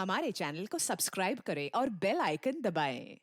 हमारे चैनल को सब्सक्राइब करें और बेल आइकन दबाएं।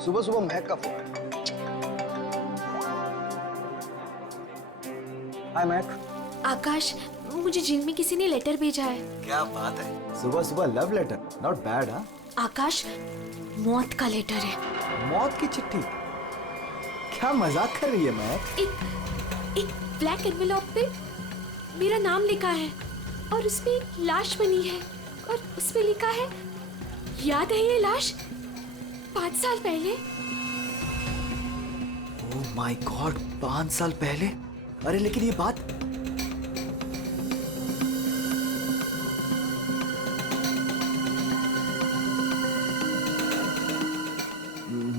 सुबह सुबह महक का फोन। हाय महक। आकाश, मुझे जिम में किसी ने लेटर भेजा है। क्या बात है, सुबह सुबह लव लेटर, नॉट बैड। हाँ आकाश, मौत का लेटर है। मौत की चिट्ठी? क्या मजाक कर रही है महक? एक ब्लैक एनवेलप पे मेरा नाम लिखा है और उसमें एक लाश बनी है और उसमें लिखा है, याद है ये लाश 5 साल पहले? ओह माय गॉड, 5 साल पहले? अरे लेकिन ये बात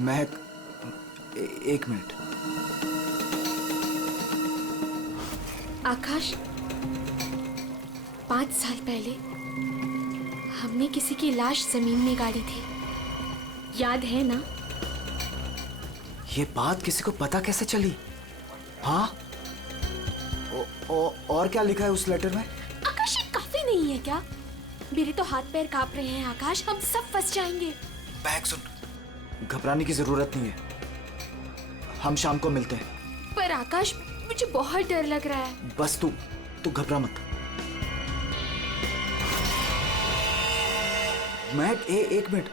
महक, एक मिनट। आकाश, 5 साल पहले हमने किसी की लाश जमीन में गाड़ी थी, याद है ना? ये बात किसी को पता कैसे चली? हाँ, और क्या लिखा है उस लेटर में? आकाश, ये काफी नहीं है क्या? मेरे तो हाथ पैर कांप रहे हैं आकाश, हम सब फंस जाएंगे। महक सुन, घबराने की जरूरत नहीं है, हम शाम को मिलते हैं। पर आकाश, मुझे बहुत डर लग रहा है। बस तू घबरा मत। महक, एक मिनट,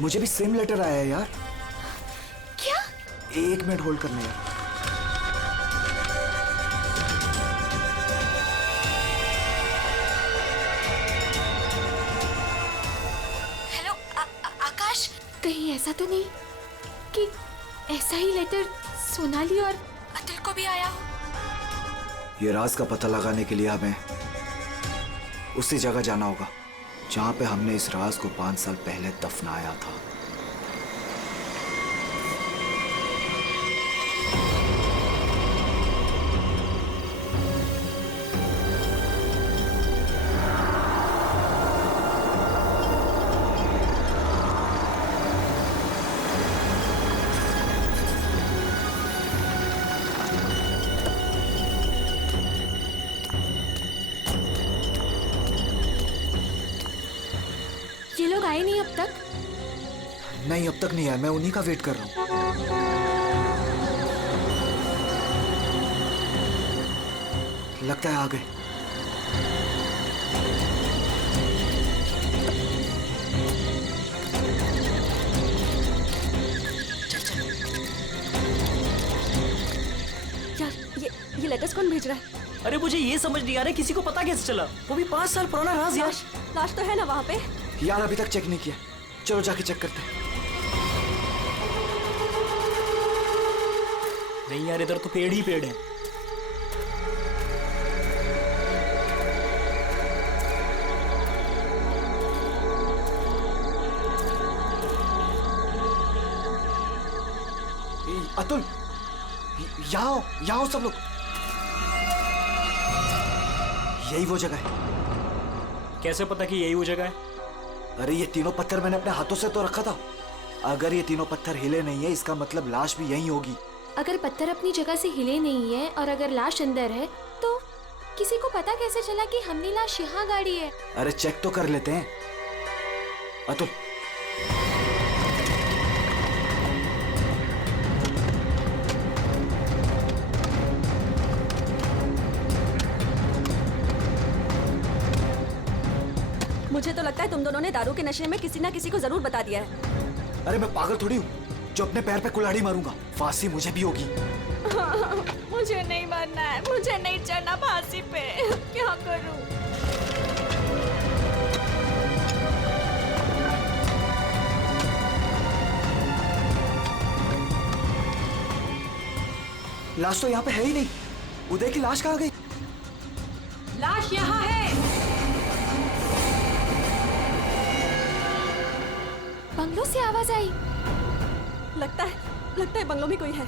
मुझे भी सेम लेटर आया है यार। क्या? एक मिनट होल्ड करना यार। हेलो आकाश, कहीं ऐसा तो नहीं कि ऐसा ही लेटर सोनाली और अतुल को भी आया हो? ये राज का पता लगाने के लिए हमें उसी जगह जाना होगा जहां पे हमने इस राज को 5 साल पहले दफनाया था। ये लोग आए नहीं अब तक? नहीं, अब तक नहीं आया, मैं उन्हीं का वेट कर रहा हूं। लगता है आ गए। यार, ये लेटर्स कौन भेज रहा है? अरे मुझे ये समझ नहीं आ रहा किसी को पता कैसे चला, वो भी 5 साल पुराना राज यार। लाश तो है ना वहाँ पे? यार अभी तक चेक नहीं किया, चलो जाके चेक करते हैं। नहीं यार, इधर तो पेड़ ही पेड़ है। अतुल, यहाँ आओ सब लोग। यही वो जगह है। कैसे पता कि यही वो जगह है? अरे ये तीनों पत्थर मैंने अपने हाथों से तो रखा था। अगर ये तीनों पत्थर हिले नहीं है इसका मतलब लाश भी यहीं होगी। अगर पत्थर अपनी जगह से हिले नहीं है और अगर लाश अंदर है तो किसी को पता कैसे चला कि हमने लाश यहाँ गाड़ी है? अरे चेक तो कर लेते हैं। अतुल मुझे तो लगता है तुम दोनों ने दारू के नशे में किसी ना किसी को जरूर बता दिया है। अरे मैं पागल थोड़ी हूँ जो अपने पैर पे कुल्हाड़ी मारूंगा। फांसी मुझे भी होगी। मुझे नहीं मरना है, मुझे नहीं चढ़ना फांसी पे। क्या करूं? लाश तो यहाँ पे है ही नहीं। उदय की लाश कहाँ गई? लाश यहाँ है। बंगलों से आवाज आई। लगता है बंगलों में कोई है।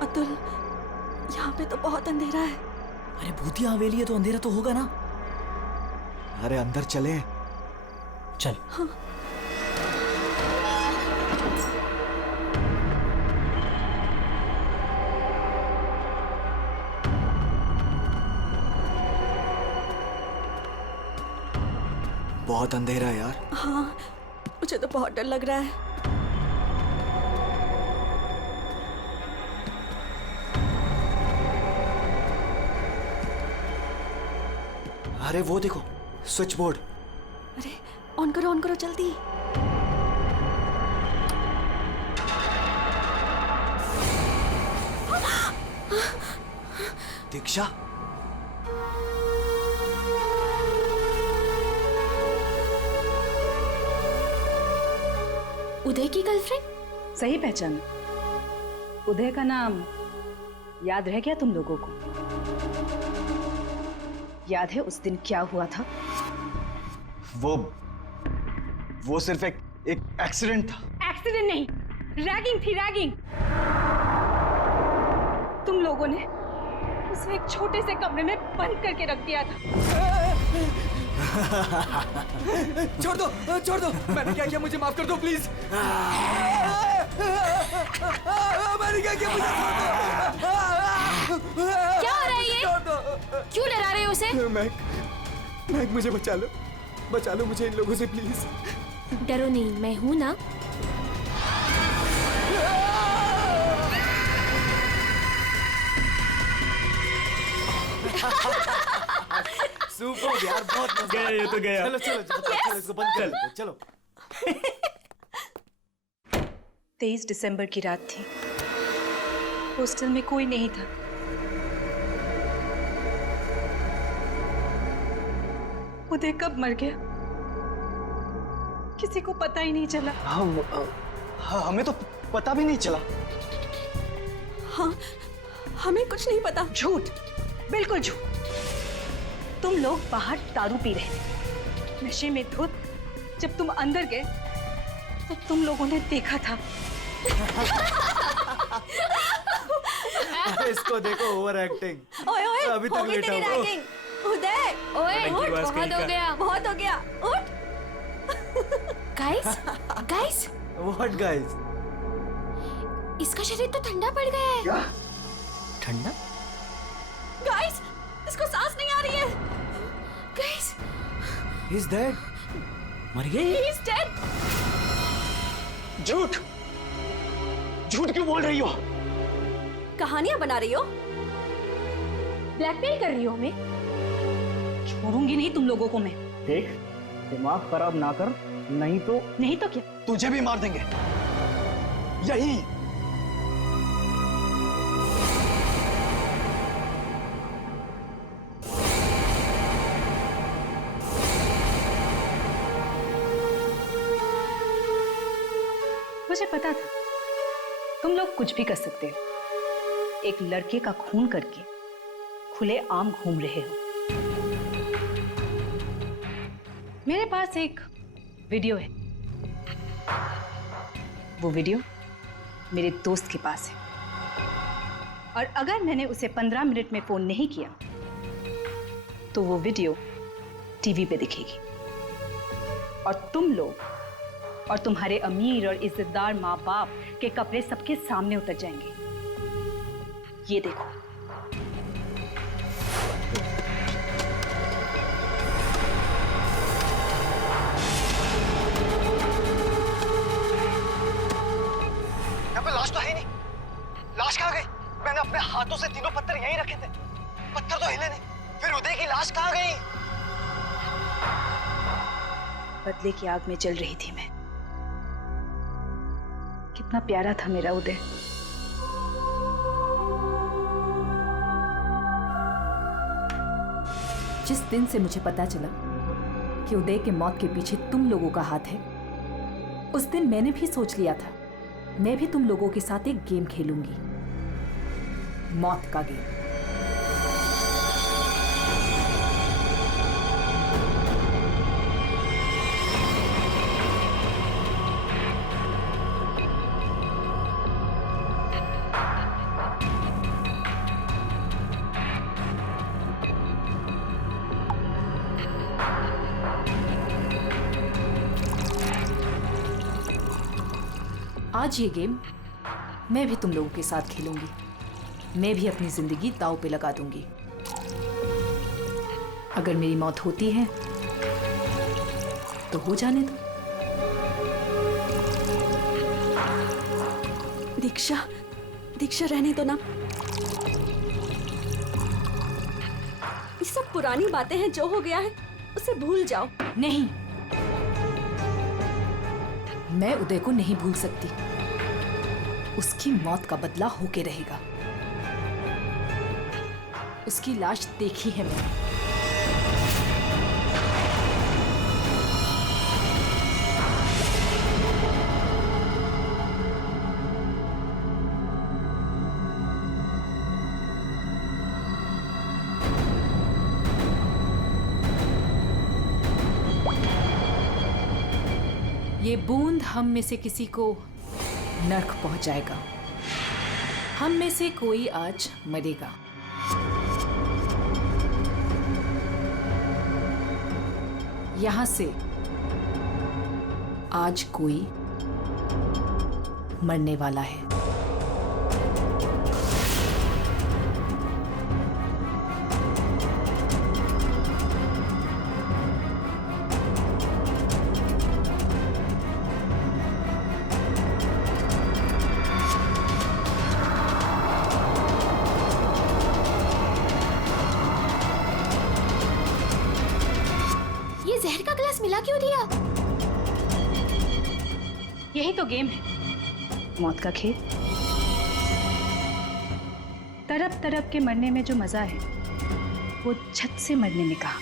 अतुल, यहाँ पे तो बहुत अंधेरा है। अरे भूतिया हवेली है तो अंधेरा तो होगा ना। अरे अंदर चले। चल। हाँ। बहुत अंधेरा है यार। हाँ, मुझे तो बहुत डर लग रहा है। अरे वो देखो स्विच बोर्ड। अरे ऑन करो जल्दी। दीक्षा, उदय की गर्लफ्रेंड? सही पहचान। उदय का नाम याद रह गया तुम लोगों को? याद है उस दिन क्या हुआ था? वो सिर्फ एक एक्सीडेंट था। एक्सीडेंट नहीं, रैगिंग थी, रैगिंग। तुम लोगों ने उसे एक छोटे से कमरे में बंद करके रख दिया था। छोड़ दो, मैंने क्या किया? मुझे माफ कर दो प्लीज। मैंने क्या किया? मुझे छोड़ दो। क्या हो रहा है ये? क्यों डरा रहे हो उसे? मैक मुझे बचा लो मुझे इन लोगों से प्लीज। डरो नहीं, मैं हूं ना। सुपर यार, बहुत मजा गया ये तो गया। चलो इसको बंद कर लो, चलो। 23 दिसंबर की रात थी। हॉस्टल में कोई नहीं था। उदय कब मर गया किसी को पता ही नहीं चला। हमें तो पता भी नहीं चला। हाँ, हमें कुछ नहीं पता। झूठ, बिल्कुल झूठ। तुम लोग बाहर दारू पी रहे थे, नशे में धुत। जब तुम अंदर गए तो तुम लोगों ने देखा था। इसको देखो, ओवर एक्टिंग। ओए अभी तक हो गई लेटा तेरी हुआ। रैगिंग। उदय, ओए की उठ, आवाज़ बहुत कहीं हो का। गया। बहुत हो गया, उठ। Guys, what guys? इसका शरीर तो ठंडा पड़ गया है। ठंडा? गाइस, इसको सांस नहीं आ रही है। Guys, he is dead. मर गई? He is dead. झूठ क्यों बोल रही हो? कहानियां बना रही हो? ब्लैकमेल कर रही हो हमें? छोड़ूंगी नहीं तुम लोगों को मैं। देख, दिमाग खराब ना कर, नहीं तो क्या? तुझे भी मार देंगे यही। मुझे पता था तुम लोग कुछ भी कर सकते हो। एक लड़के का खून करके खुले आम घूम रहे हो। मेरे पास एक वीडियो है। वो वीडियो मेरे दोस्त के पास है। और अगर मैंने उसे 15 मिनट में फोन नहीं किया तो वो वीडियो टीवी पे दिखेगी और तुम लोग और तुम्हारे अमीर और इज्जतदार माँ बाप के कपड़े सबके सामने उतर जाएंगे। ये देखो। यहाँ पे लाश तो है ही नहीं। लाश कहाँ गई? मैंने अपने हाथों से तीनों पत्थर यहीं रखे थे, पत्थर तो हिले नहीं। फिर उदय की लाश कहाँ गई? बदले की आग में जल रही थी मैं। कितना प्यारा था मेरा उदय। जिस दिन से मुझे पता चला कि उदय के मौत के पीछे तुम लोगों का हाथ है, उस दिन मैंने भी सोच लिया था मैं भी तुम लोगों के साथ एक गेम खेलूंगी, मौत का गेम। आज ये गेम मैं भी तुम लोगों के साथ खेलूंगी। मैं भी अपनी जिंदगी दांव पे लगा दूंगी। अगर मेरी मौत होती है तो हो जाने दो। दीक्षा, दीक्षा रहने दो ना। ये सब पुरानी बातें हैं, जो हो गया है उसे भूल जाओ। नहीं, मैं उदय को नहीं भूल सकती। उसकी मौत का बदला होके रहेगा। उसकी लाश देखी है मैंने। ये बूंद हम में से किसी को नर्क पहुंचाएगा। हम में से कोई आज मरेगा। यहां से आज कोई मरने वाला है। जहर का ग्लास मिला क्यों दिया? यही तो गेम है, मौत का खेल। तरफ तरफ के मरने में जो मजा है वो छत से मरने में कहा।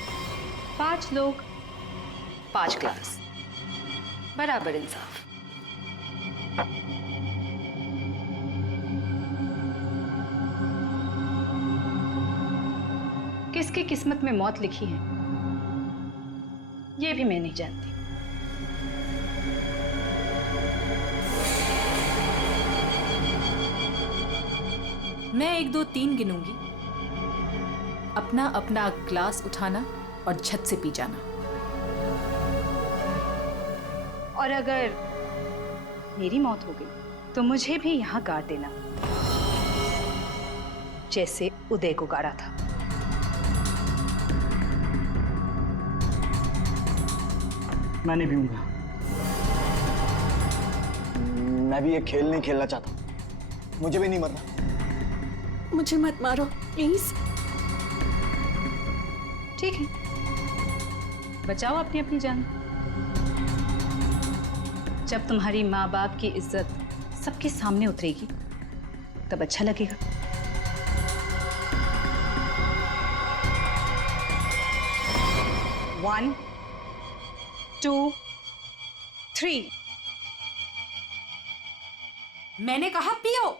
5 लोग 5 ग्लास, बराबर इंसाफ। किसकी किस्मत में मौत लिखी है ये भी मैं नहीं जानती। मैं 1 2 3 गिनूंगी। अपना अपना ग्लास उठाना और छत से पी जाना। और अगर मेरी मौत हो गई तो मुझे भी यहाँ गाड़ देना, जैसे उदय को गाड़ा था। मैं नहीं पीऊंगा। मैं भी ये खेल नहीं खेलना चाहता। मुझे भी नहीं मरना। मुझे मत मारो प्लीज। ठीक है, बचाओ अपनी अपनी जान। जब तुम्हारी माँ बाप की इज्जत सबके सामने उतरेगी तब अच्छा लगेगा। One, 2, 3। मैंने कहा पियो।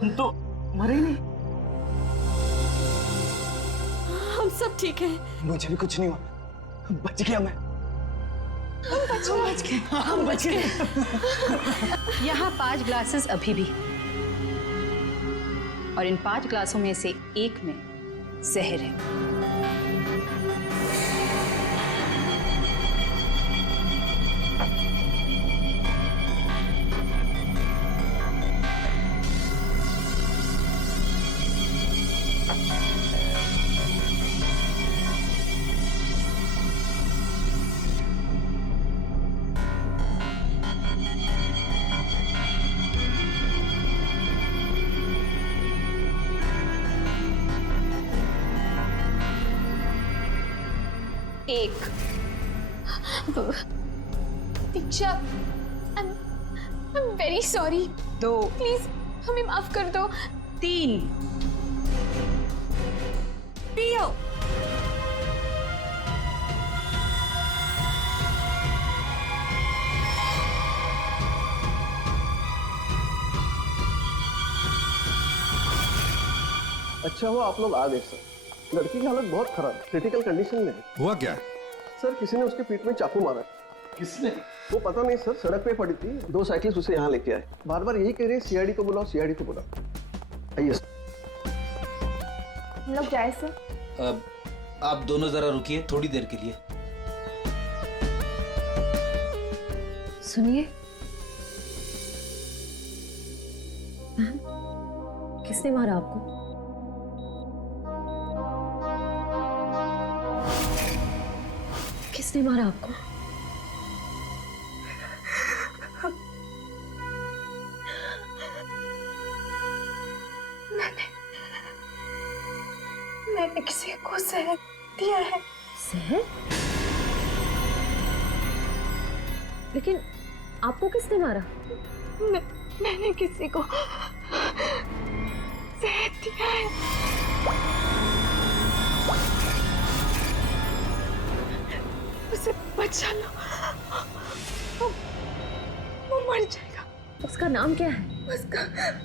तुम तो मरे ही नहीं। हम सब ठीक हैं। मुझे भी कुछ नहीं हुआ, बच गया मैं। हम बच गए। यहाँ 5 ग्लासेस अभी भी, और इन 5 ग्लासों में से एक में जहर है। एक, दीक्षा, I'm very sorry. 2, प्लीज हमें माफ कर दो। 3, पियो। अच्छा हुआ आप लोग आ गए सर। लड़की की हालत बहुत खराब, क्रिटिकल कंडीशन में है। हुआ क्या है? सर किसी ने उसके पीठ में चाकू मारा। किसने? वो पता नहीं सर, सड़क पे पड़ी थी, 2 साइकिलिस्ट उसे यहाँ लेके आए। बार बार यही कह रहे हैं सीआईडी को बुलाओ, सीआईडी को बुलाओ। आइए सर। हम लोग जाए सर? आप दोनों जरा रुकिए थोड़ी देर के लिए। सुनिए, किसने मारा आपको? किसने मारा आपको? मैंने किसी को जहर दिया है। जहर? लेकिन आपको किसने मारा? मैंने किसी को जहर दिया है। उसे बचा लो, वो मर जाएगा। उसका नाम क्या है? उसका नाम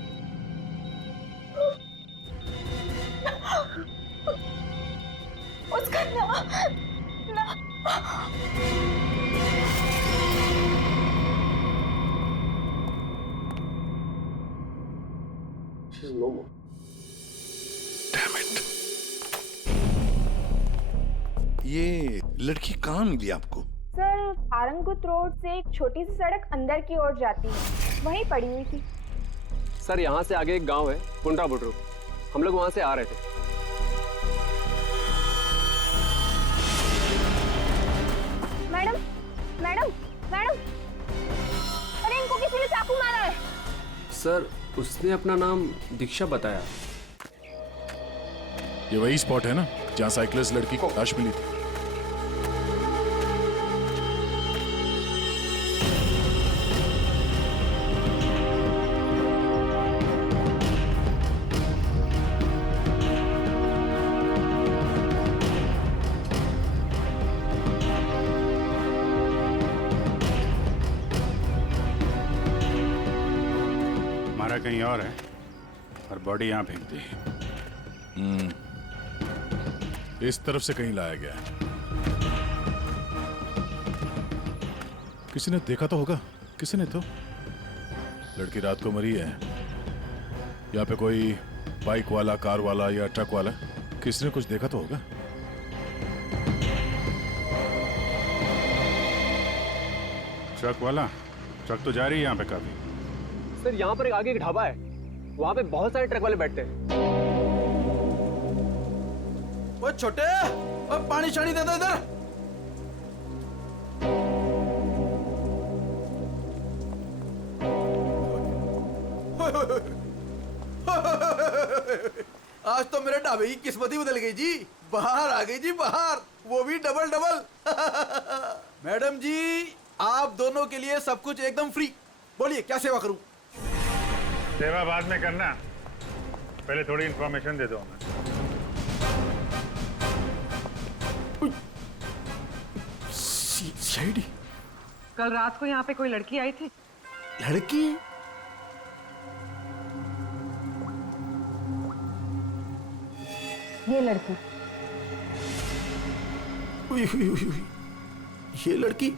Damn it. ये लड़की कहाँ मिली आपको? सर, आरंगुत रोड से एक छोटी सी सड़क अंदर की ओर जाती है, वहीं पड़ी हुई थी। सर यहाँ से आगे एक गांव है कुंडा बुटरू, हम लोग वहां से आ रहे थे। मैडम मैडम मैडम, अरे इनको किसी ने चाकू मारा है। सर उसने अपना नाम दीक्षा बताया। ये वही स्पॉट है ना जहाँ साइकिलिस्ट लड़की को लाश मिली थी? हमारा कहीं और है और बॉडी यहाँ फेंक दी। इस तरफ से कहीं लाया गया है। किसी ने देखा तो होगा, किसी ने तो। लड़की रात को मरी है। यहाँ पे कोई बाइक वाला, कार वाला या ट्रक वाला, किसी ने कुछ देखा तो होगा। ट्रक वाला? ट्रक तो जा रही है यहाँ पे काफी। सर यहाँ पर एक आगे एक ढाबा है, वहाँ पे बहुत सारे ट्रक वाले बैठते हैं। वो छोटे, वो पानी शानी दे दो इधर। आज तो मेरे ढाबे की किस्मत ही बदल गई जी। बाहर आ गई जी, बाहर, वो भी डबल डबल। मैडम जी, आप दोनों के लिए सब कुछ एकदम फ्री। बोलिए क्या सेवा करूं? सेवा बाद में करना, पहले थोड़ी इंफॉर्मेशन दे दो हमें। सीआईडी? कल रात को यहाँ पे कोई लड़की आई थी? लड़की? ये लड़की। उई, उई, उई, उई। ये लड़की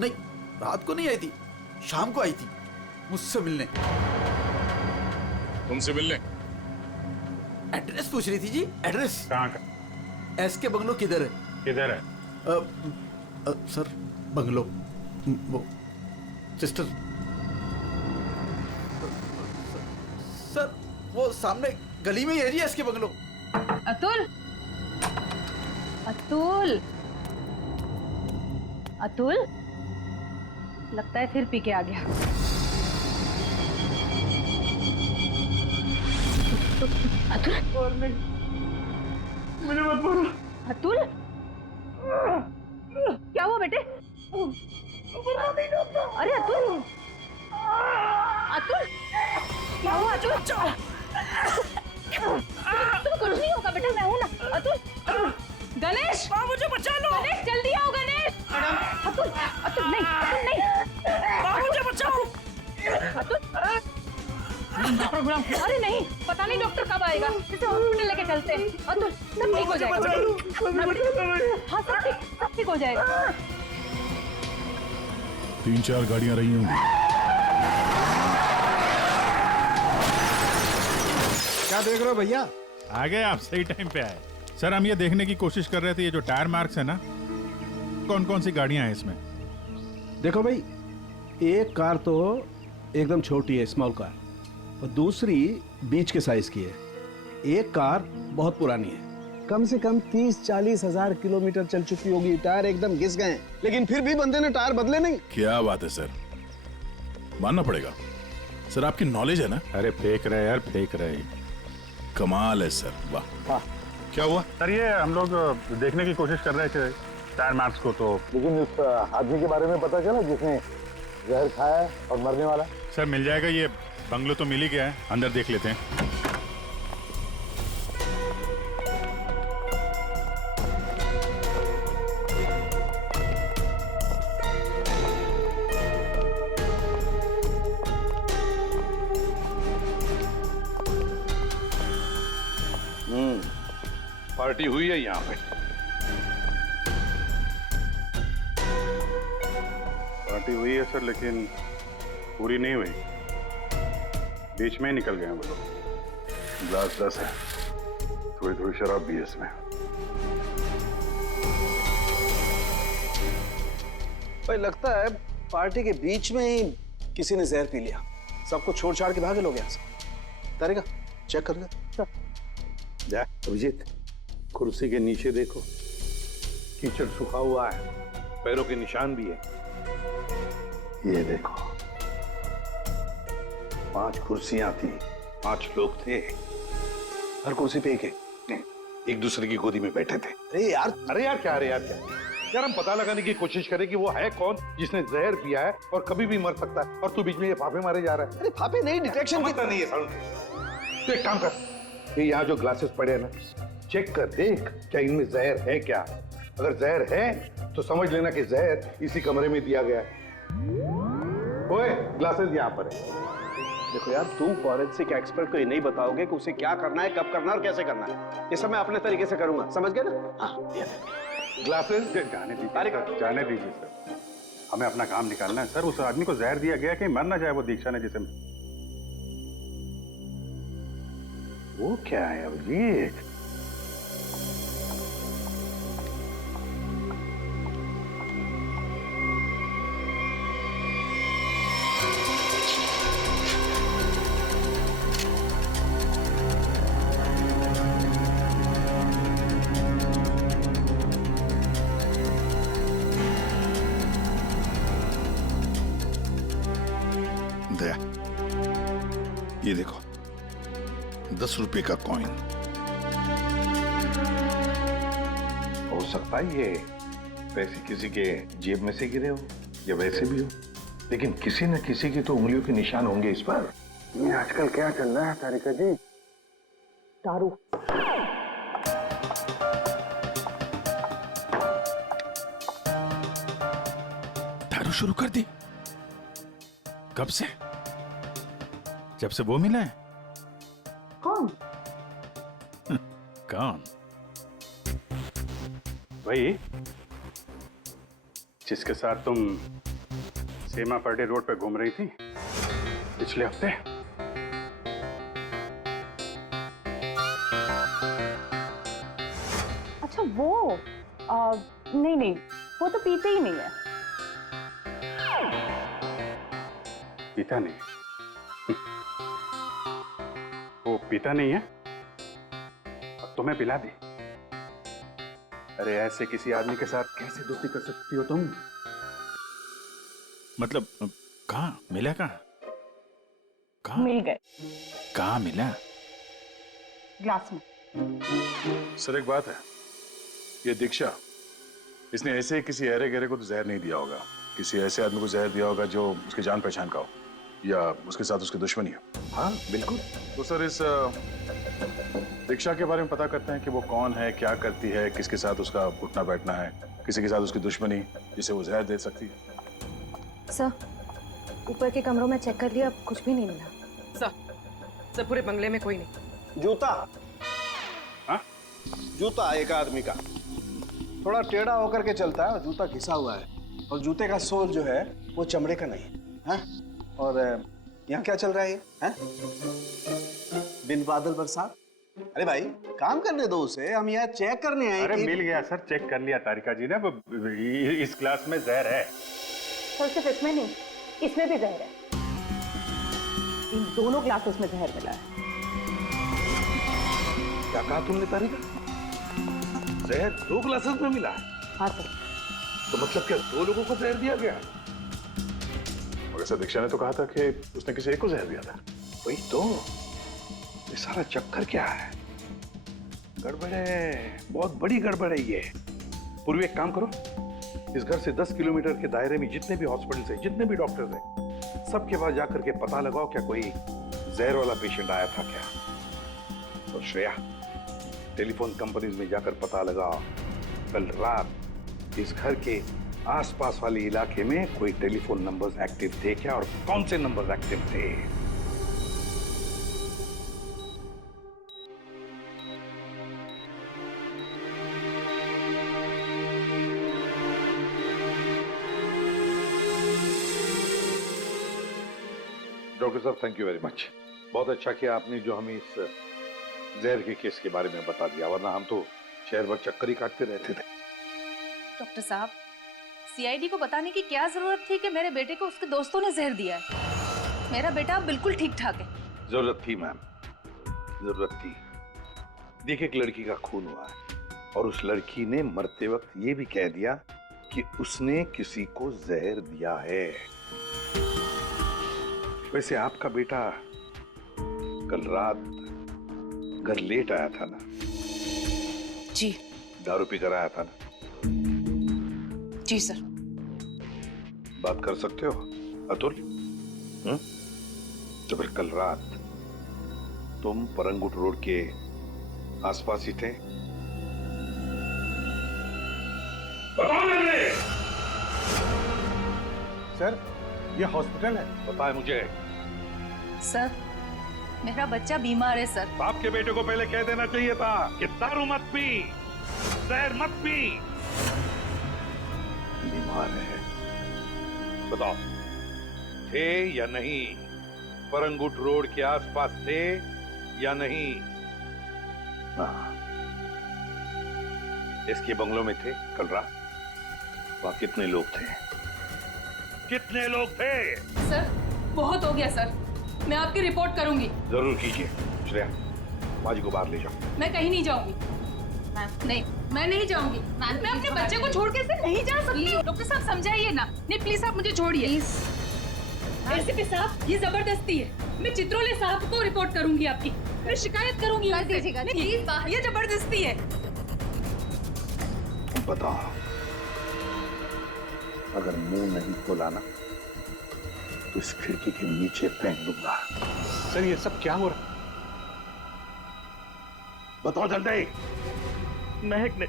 नहीं, रात को नहीं आई थी, शाम को आई थी मुझसे मिलने। तुमसे मिलने? एड्रेस पूछ रही थी जी, एड्रेस। कहाँ का? एस के बंगलो किधर है? किधर है? सर बंगलो वो सिस्टर सर वो सामने गली में ही है जी एस के बंगलो। अतुल, अतुल, अतुल, लगता है फिर पी के आ गया। अतुल, मुझे मत बोलो। अतुल, क्या हुआ बेटे? अरे अतुल, अतुल, क्या हुआ अतुल? तुम्हें कुछ नहीं होगा बेटा, मैं हूं ना। अतुल, गणेश, मुझे बचा लो। गणेश जल्दी आओ गणेश। अतुल, अतुल नहीं, अतुल नहीं, मुझे बचाओ। अतुल, प्रोग्राम। अरे नहीं, पता नहीं डॉक्टर कब आएगा, इसे हॉस्पिटल लेके चलते हैं। अतुल, सब ठीक हो जाएगा। हाँ सब ठीक हो जाएगा। 3-4 गाड़ियां रही होंगी। क्या देख रहे हो भैया? आ गए आप, सही टाइम पे आए। सर हम ये देखने की कोशिश कर रहे थे, ये जो टायर मार्क्स है ना, कौन कौन सी गाड़ियां हैं इसमें? देखो भाई, एक कार तो एकदम छोटी है, स्मॉल कार, और दूसरी बीच के साइज की है। एक कार बहुत पुरानी है, कम से कम 30-40 हजार किलोमीटर चल चुकी होगी, टायर एकदम घिस गए हैं, लेकिन फिर भी बंदे ने टायर बदले नहीं। क्या बात है सर, मानना पड़ेगा सर, आपकी नॉलेज है ना। अरे फेंक रहे यार, फेंक रहे। कमाल है सर, वाह। हाँ। क्या हुआ सर? ये हम लोग देखने की कोशिश कर रहे थे टायर मार्क्स को, तो लेकिन उस आदमी के बारे में पता चला जिसने जहर खाया और मरने वाला? सर मिल जाएगा, ये बंगलो तो मिल ही गया है, अंदर देख लेते हैं। पार्टी हुई है यहाँ पे। पार्टी हुई है सर, लेकिन पूरी नहीं हुई, बीच में ही निकल गए हैं वो लोग। ग्लास 10 है, थोड़ी थोड़ी शराब भी है इसमें। भाई लगता है पार्टी के बीच में ही किसी ने जहर पी लिया, सबको छोड़ छाड़ के भागे लोग यहाँ से। तारेगा चेक कर ले। जा अभिजीत, कुर्सी के नीचे देखो, कीचड़ सूखा हुआ है, पैरों के निशान भी है। ये देखो, 5 कुर्सियां थी, 5 लोग थे, हर कुर्सी पे एक दूसरे की गोदी में बैठे थे। अरे यार क्या यार, हम पता लगाने की कोशिश करें कि वो है कौन जिसने जहर पिया है और कभी भी मर सकता है, और तू बीच में ये फाफे मारे जा रहा है। अरे फाफे नहीं, डिटेक्शन की नहीं है। तो एक काम कर, ये यहाँ जो ग्लासेस पड़े हैं ना, चेक कर देख क्या इनमें जहर है क्या। अगर जहर है तो समझ लेना कि जहर इसी कमरे में दिया गया है। ओए, ग्लासेस यहाँ पर है। देखो यार, तुम फॉरेंसिक एक्सपर्ट को ये नहीं बताओगे कि उसे क्या करना है, कब करना है और कैसे करना है। ये सब मैं अपने तरीके से करूंगा, समझ गए ना? हाँ, ग्लासेस जाने दीजिए सर, हमें अपना काम निकालना है सर। उस आदमी को जहर दिया गया कि मर ना जाए वो दीक्षा ने, जिसे वो क्या है अभिजीत? दया, ये देखो 10 रुपए का कॉइन। हो सकता है ये पैसे किसी के जेब में से गिरे हो या वैसे भी हो, लेकिन किसी न किसी की तो उंगलियों के निशान होंगे इस पर। ये आजकल क्या चल रहा है तारिका जी? दारू। दारू शुरू कर दी? कब से? जब से वो मिला है? कौन? कौन? वही जिसके साथ तुम सीमा पर्डे रोड पे घूम रही थी पिछले हफ्ते। अच्छा वो नहीं नहीं, वो तो पीते ही नहीं है। पीता नहीं? वो पीता नहीं है? अब तुम्हें पिला दी। अरे ऐसे किसी आदमी के साथ कैसे दोस्ती कर सकती हो तुम? मतलब कहाँ मिला? कहाँ मिल गए। कहाँ मिला? ग्लास में। सर एक बात है, ये दीक्षा, इसने ऐसे ही किसी अहरे गहरे को तो जहर नहीं दिया होगा। किसी ऐसे आदमी को जहर दिया होगा जो उसके जान पहचान का हो या उसके साथ उसकी दुश्मनी हो। हाँ बिल्कुल। तो सर इस दीक्षा के बारे में पता करते हैं कि वो कौन है, क्या करती है, किसके साथ उसका उठना बैठना है, किसी के साथ उसकी दुश्मनी जिसे वो जहर दे सकती है। सर ऊपर के कमरों में चेक कर लिया, कुछ भी नहीं मिला। सर पूरे बंगले में कोई नहीं। जूता? हाँ? जूता एक आदमी का थोड़ा टेढ़ा होकर के चलता है और जूता घिसा हुआ है, और जूते का सोल जो है वो चमड़े का नहीं है। और यहाँ क्या चल रहा है ये? बिन बादल बरसात? अरे भाई काम करने दो उसे, हम यहाँ चेक करने आए। अरे मिल गया सर, चेक कर लिया तारिका जी ने। इस ग्लास में जहर है। सर सिर्फ इसमें नहीं, इसमें भी जहर है। इन दोनों ग्लासेस में जहर मिला है। क्या कहा तुमने तारिका? जहर 2 ग्लासेस में मिला है? हाँ सर। तो मतलब क्या 2 लोगों को जहर दिया गया? मगर सर दीक्षा ने तो कहा था कि उसने किसी एक को जहर दिया था। वही तो, ये सारा चक्कर क्या है? गड़बड़ है, बहुत बड़ी गड़बड़ है ये। पूर्वी एक काम करो, इस घर से 10 किलोमीटर के दायरे में जितने भी हॉस्पिटल्स हैं, जितने भी डॉक्टर्स हैं, सबके पास जाकर के पता लगाओ क्या कोई जहर वाला पेशेंट आया था क्या। और श्रेया, टेलीफोन कंपनीज में जाकर पता लगाओ कल रात इस घर के आसपास वाले इलाके में कोई टेलीफोन नंबर्स एक्टिव थे क्या, और कौन से नंबर्स एक्टिव थे। डॉक्टर साहब थैंक यू वेरी मच। बहुत अच्छा किया आपने जो हमें इस जहर के केस के बारे में बता दिया, वरना हम तो शहर भर चक्कर ही काटते रहते थे। डॉक्टर साहब, सीआईडी को बताने की क्या जरूरत थी कि मेरे बेटे को उसके दोस्तों ने जहर दिया है? मेरा बेटा बिल्कुल ठीक ठाक है। जरूरत थी मैम, जरूरत थी। देखिए एक लड़की का खून हुआ है और उस लड़की ने मरते वक्त ये भी कह दिया कि उसने किसी को जहर दिया है। वैसे आपका बेटा कल रात घर लेट आया था ना? जी। दारू पी कर आया था ना? जी सर। बात कर सकते हो अतुल? तो फिर कल रात तुम परंगुट रोड के आसपास ही थे? सर ये हॉस्पिटल है। पता है मुझे। सर मेरा बच्चा बीमार है सर। बाप के बेटे को पहले कह देना चाहिए था कि दारू मत पी, जहर मत पी। बीमार है, बताओ थे या नहीं? परंगुट रोड के आसपास थे या नहीं? हाँ, इसके बंगलों में थे कल रात। वहां कितने लोग थे? कितने लोग थे? सर बहुत हो गया सर, मैं आपकी रिपोर्ट करूंगी। जरूर कीजिए। श्रेया, माजी को बाहर ले जाओ। मैं कहीं नहीं जाऊंगी। नहीं, मैं नहीं जाऊंगी। मैं अपने बच्चे को छोड़ के ऐसे नहीं जा सकती। डॉक्टर साहब समझाइए ना। नहीं प्लीज आप मुझे छोड़िए। एसीपी साहब, ये जबरदस्ती है। मैं चित्रोले साहब को रिपोर्ट करूंगी आपकी। मैं शिकायत करूंगी। कर दीजिएगा प्लीज। ये जबरदस्ती है। बताओ, अगर मुंह नहीं खोला ना तो इस खिड़की के नीचे फेंक दूंगा। सर ये सब क्या हो रहा? बताओ जल्दी। महक ने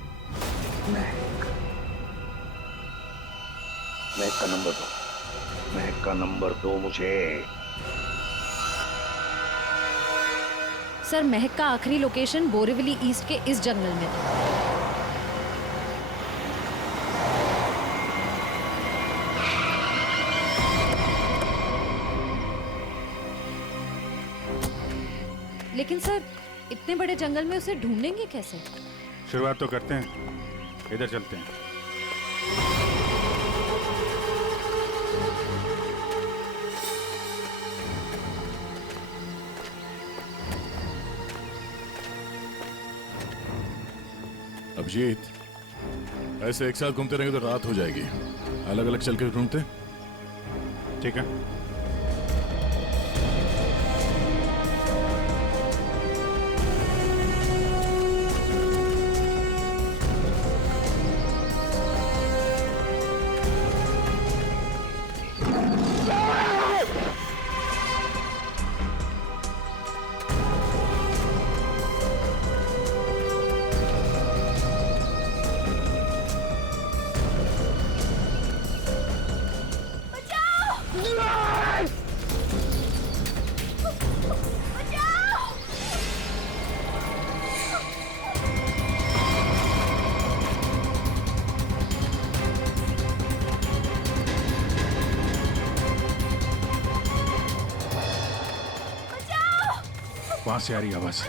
महक का नंबर दो। महक का नंबर दो मुझे। सर महक का आखिरी लोकेशन बोरीवली ईस्ट के इस जंगल में था। लेकिन सर इतने बड़े जंगल में उसे ढूंढेंगे कैसे? शुरुआत तो करते हैं, इधर चलते हैं। अभिजीत, ऐसे एक साथ घूमते रहेंगे तो रात हो जाएगी। अलग अलग चल के ढूंढते, ठीक है? वहां से आ रही आवाज।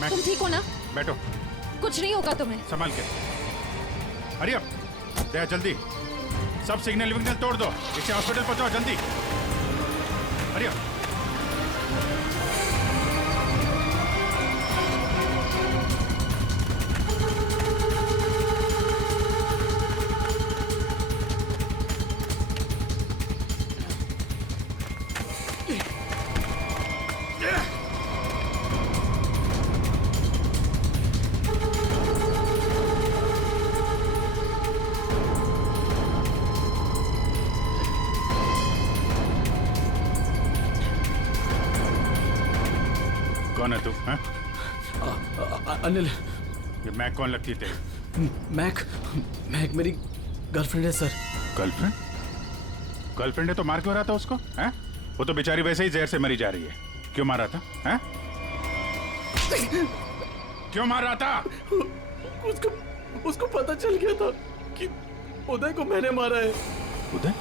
तुम ठीक हो ना? बैठो। कुछ नहीं होगा तुम्हें। संभाल के। हरिया, दया जल्दी। सब सिग्नल विग्नल तोड़ दो, इसे हॉस्पिटल पहुंचाओ जल्दी। हरिया। कौन है तू? अनिल। ये मैक कौन लगती है तेरी? मैक मेरी गर्लफ्रेंड है सर। गर्लफ्रेंड? गर्लफ्रेंड है तो मार क्यों रहा था उसको? हैं? वो तो बेचारी वैसे ही जहर से मरी जा रही है। क्यों मार रहा था? हैं? क्यों मार रहा था? उसको पता चल गया था कि उदय को मैंने मारा है। उदय?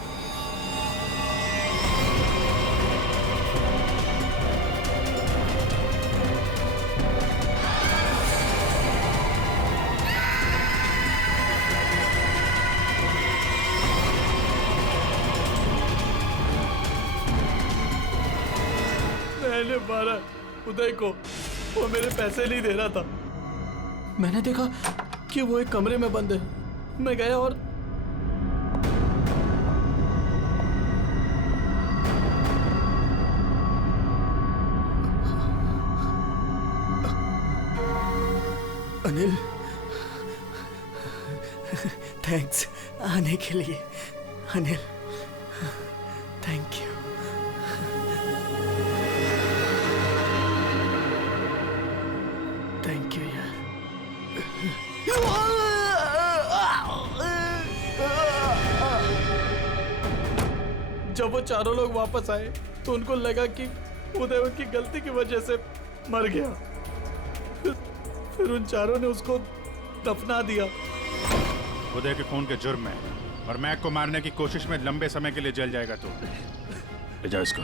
मैंने मारा उदय को, वो मेरे पैसे नहीं दे रहा था। मैंने देखा कि वो एक कमरे में बंद है। मैं गया और अनिल, थैंक्स आने के लिए। Anil, thank you. Thank you यार। जब वो चारों लोग वापस आए तो उनको लगा कि उदय उनकी गलती की वजह से मर गया। फिर उन चारों ने उसको दफना दिया। उदय के खून के जुर्म में और मैक को मारने की कोशिश में लंबे समय के लिए जेल जाएगा तो ले जाओ इसको।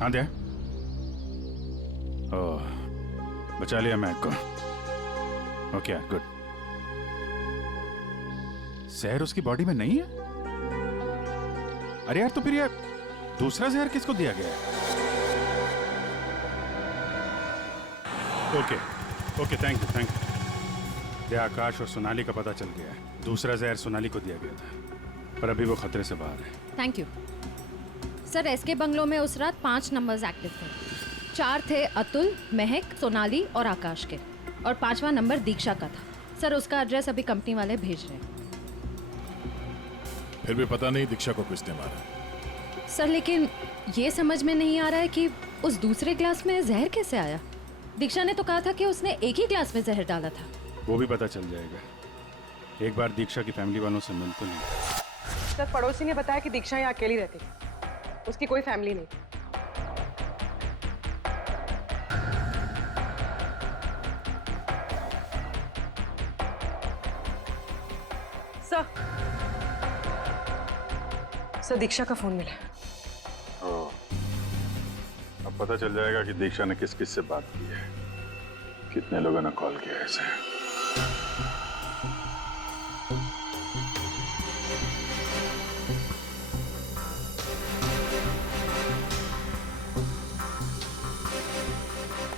हाँ दे। ओह, बचा लिया मैक को। Okay good. जहर उसकी बॉडी में नहीं है? अरे यार तो फिर यार दूसरा जहर किसको दिया गया है? Okay okay thank you thank you. Akash और सोनाली का पता चल गया है। दूसरा जहर सोनाली को दिया गया था, पर अभी वो खतरे से बाहर है। Thank you sir. SK bungalow में उस रात 5 नंबर्स एक्टिव थे। 4 थे अतुल, महक, सोनाली और आकाश के, और 5वां नंबर दीक्षा का था। सर उसका एड्रेस अभी कंपनी वाले भेज रहे हैं। फिर भी पता नहीं दीक्षा को किसने मारा। सर लेकिन ये समझ में नहीं आ रहा है कि उस दूसरे ग्लास में जहर कैसे आया। दीक्षा ने तो कहा था कि उसने एक ही ग्लास में जहर डाला था। वो भी पता चल जाएगा। एक बार दीक्षा की फैमिली वालों से मिल तो नहीं। सर पड़ोसी ने बताया कि दीक्षा यहाँ अकेली रहती, उसकी कोई फैमिली नहीं। सर दीक्षा का फोन मिला। अब पता चल जाएगा कि दीक्षा ने किस किस से बात की है, कितने लोगों ने कॉल किया है इसे।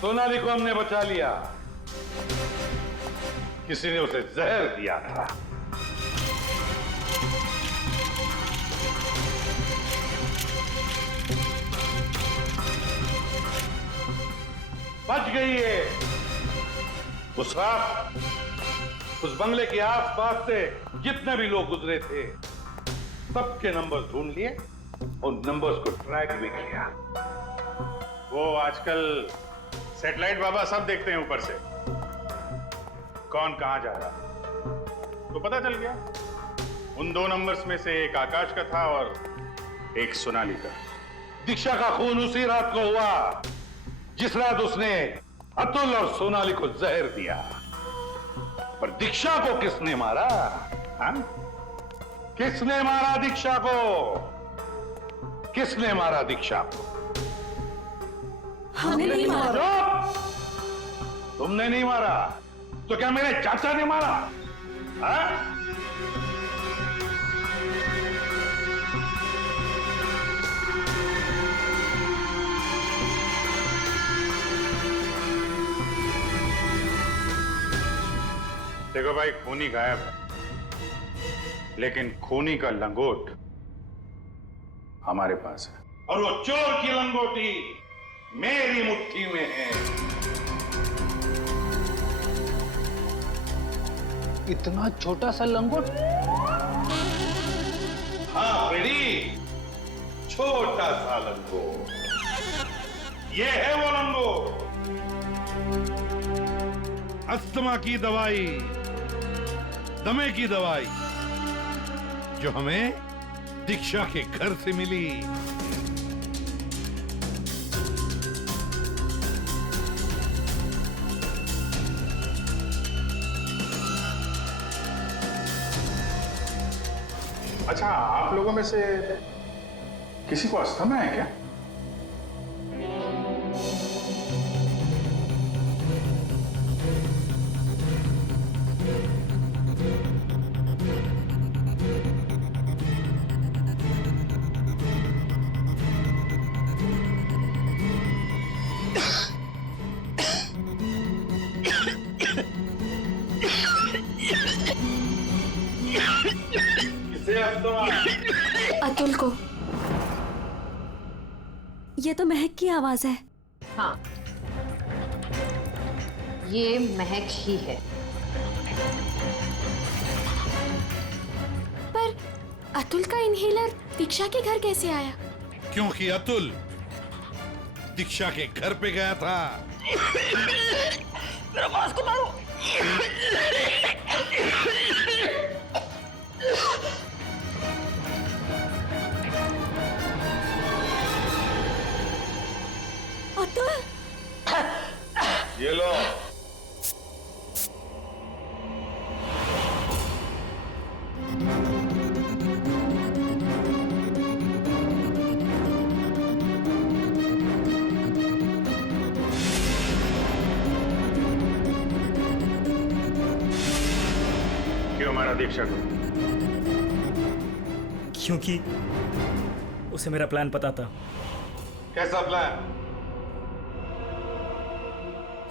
सोनाली को हमने बचा लिया। किसी ने उसे जहर दिया था। बच गई है। उस रात उस बंगले के आसपास से जितने भी लोग गुजरे थे सबके नंबर ढूंढ लिए और नंबर्स को ट्रैक भी किया। वो आजकल सैटेलाइट बाबा सब देखते हैं ऊपर से, कौन कहां जा रहा है तो पता चल गया। उन 2 नंबर्स में से एक आकाश का था और एक सोनाली का। दीक्षा का खून उसी रात को हुआ जिस रात उसने अतुल और सोनाली को जहर दिया। पर दीक्षा को किसने मारा? हाँ? किसने मारा दीक्षा को? किसने मारा दीक्षा को? हमने नहीं मारा। तुमने नहीं मारा तो क्या मेरे चाचा ने मारा? हाँ? देखो भाई, खूनी गायब है, लेकिन खूनी का लंगोट हमारे पास है। और वो चोर की लंगोटी मेरी मुट्ठी में है। इतना छोटा सा लंगोट? हाँ बेटी, छोटा सा लंगोट। ये है वो लंगोट। अस्थमा की दवाई, दमे की दवाई जो हमें दीक्षा के घर से मिली। अच्छा, आप लोगों में से किसी को अस्थमा है क्या? अतुल को। ये तो महक की आवाज है। हाँ, ये महक ही है। पर अतुल का इनहेलर दीक्षा के घर कैसे आया? क्योंकि अतुल दीक्षा के घर पे गया था। मेरा मास्क उतारो। अतुल, ये लो, मारा दीक्षा को? क्योंकि उसे मेरा प्लान पता था। कैसा प्लान?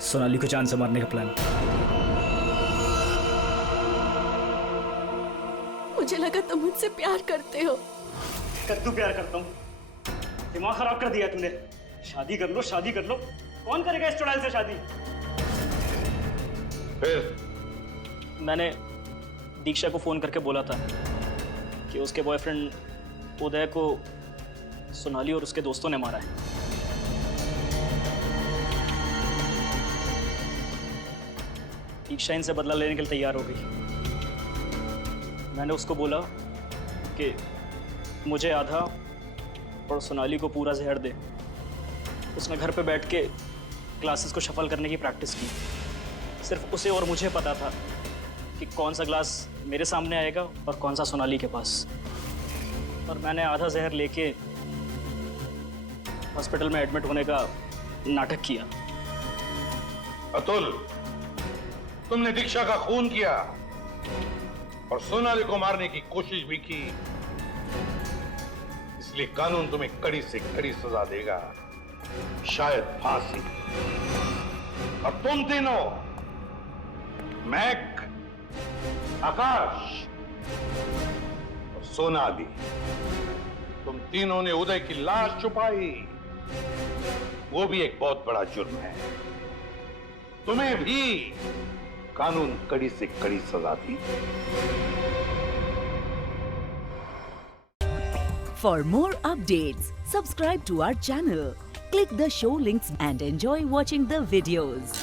सोनाली को जान से मारने का प्लान। मुझे लगा तुम मुझसे प्यार करते हो। कद्दू प्यार करता हूँ? दिमाग खराब कर दिया तूने। शादी कर लो, शादी कर लो। कौन करेगा इस चुड़ैल से शादी? फिर मैंने दीक्षा को फोन करके बोला था कि उसके बॉयफ्रेंड उदय को सोनाली और उसके दोस्तों ने मारा है। दीक्षा इनसे बदला लेने के लिए तैयार हो गई। मैंने उसको बोला कि मुझे आधा और सोनाली को पूरा जहर दे। उसने घर पे बैठ के क्लासेस को शफल करने की प्रैक्टिस की। सिर्फ उसे और मुझे पता था कि कौन सा ग्लास मेरे सामने आएगा और कौन सा सोनाली के पास। और मैंने आधा जहर लेके हॉस्पिटल में एडमिट होने का नाटक किया। अतुल, तुमने दीक्षा का खून किया और सोनाली को मारने की कोशिश भी की, इसलिए कानून तुम्हें कड़ी से कड़ी सजा देगा, शायद फांसी। और तुम तीनों, महक, आकाश और सोनाली, तुम तीनों ने उदय की लाश छुपाई। वो भी एक बहुत बड़ा जुर्म है। तुम्हें भी कानून कड़ी से कड़ी सजा दी। For more updates, subscribe to our channel, click the show links and enjoy watching the videos.